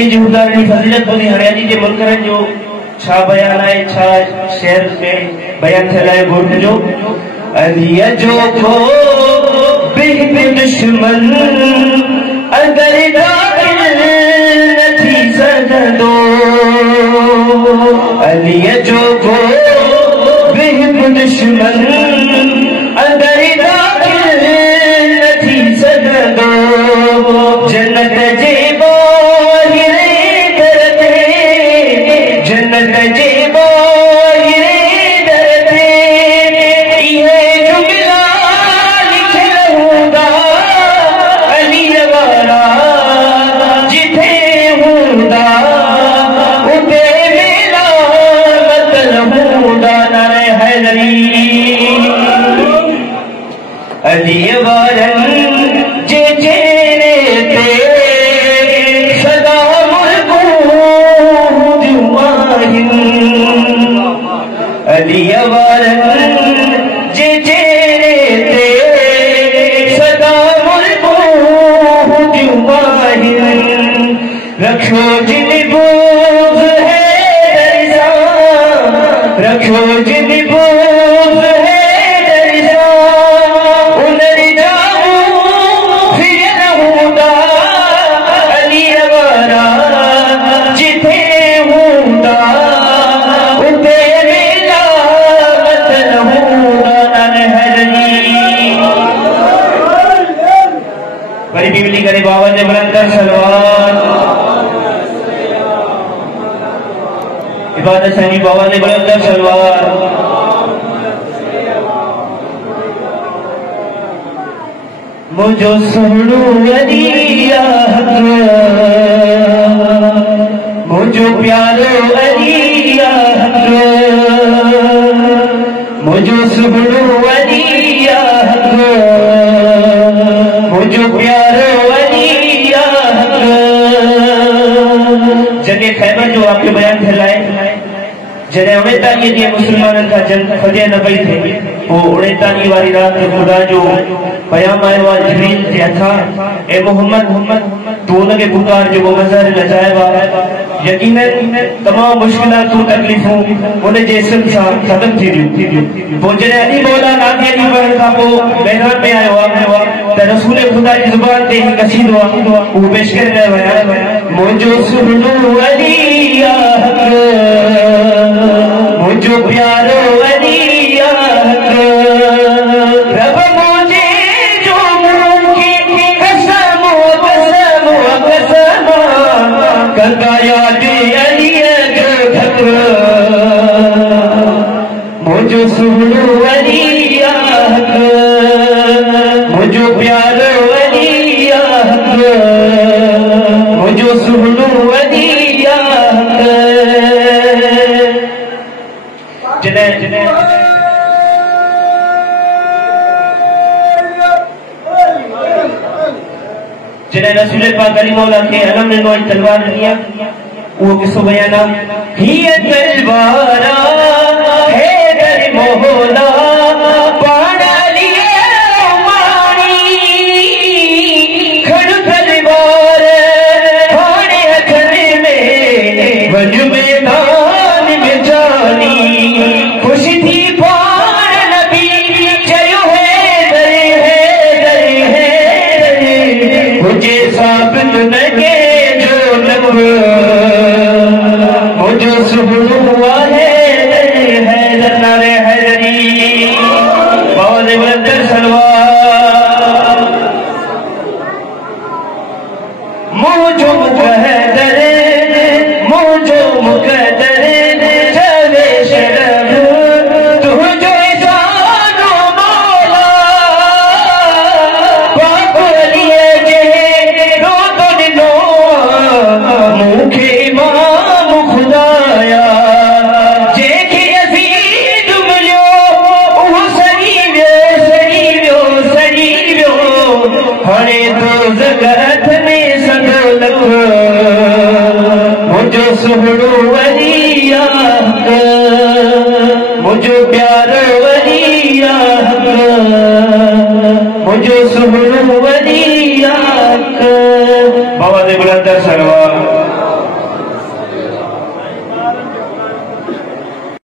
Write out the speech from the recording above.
अली जी उदाहरण फजीलत बोली हरियाणी के मुल्करन जो छा बयान है छा शेर में बयान थलाए गोट जो अली जो को बिन दुश्मन अगर दाखिल नथी सजदो अली जो को बिन दुश्मन अगर दाखिल नथी सजदो जन्नत जे जन्नत जे बाहिरे दरते ये जुमला लिख रहूंगा अली वाला जिथे हूंदा उते मेरा मतलब हूंदा नारे हैदरी अली वारन जे चेहरे ते अली वारन जे चेहरे ते सदा मुल्को रखो जिन बोझ है दर्जा रखो जिन बोझ है दर्जा उनर जाऊं फिर रहूंगा अली वारा जिथे हूंदा उते बड़ी बिजली करे बाबा ने बुलंदर सलवार इबादत सही बाबा ने बुलंदर सलवार मुझो सुनो अलिया मुझो प्यारो अलिया मुझो सुनो अलिया मुझो प्यारो अलिया जने खैबर जो आपके बयान फैलाए जने 39 मुसलमानन का जंग फतेह न पई थे वो 39 वाली रात खुदा जो पयाम आयो आ जिब्रील ते अथा ए मोहम्मद तू उनके पुकार जो वो मज़र लजाएबा यकीनन तमाम मुश्किलात तकलीफों उन जे इसम सा खत्म थी वो जने अली मौला नाथी अली पढ़ण का पो मैदान में आयो आ त रसूल खुदा की जुबान ते ही कसीदो वो पेश कर रहा है मुझो सुनो अलिया मुझो प्यारो अलिया रब मुझे जो मुमकिन कसम कसम कसम कंगा याद अलिया जो धक मुझो सुनो अलिया मुझो प्यारो अलिया मुझो सुनो अलिया जिन्हें रसूल पाक अली मौला के अलम ने नोई तलवार लिया वो किसको बयाना ही तलवारा है दर मौला पाड़ा लिए मारी खड़ तलवार हाड़े अखरे में वज मैदान में जानी खुश थी पार नबी चयो है मुझे साबित न के जो लब मुझे सुबह हुआ है नारे हैदरी बावल बुलंदर सलवार मुझो मुकद्दर मुझो मुकद्दर चले शरब तुझो जानो मौला पाक लिए जे रो तो दिनो मुखे इमाम खुदाया जे के यजीद मिलो वो सही व्यो हरे तो जगत में सदलक मुझो सुहड़ो अलिया मुझो प्यारो अलिया मुझो सुहड़ो अलिया बाबा ने बुलंदर सलवार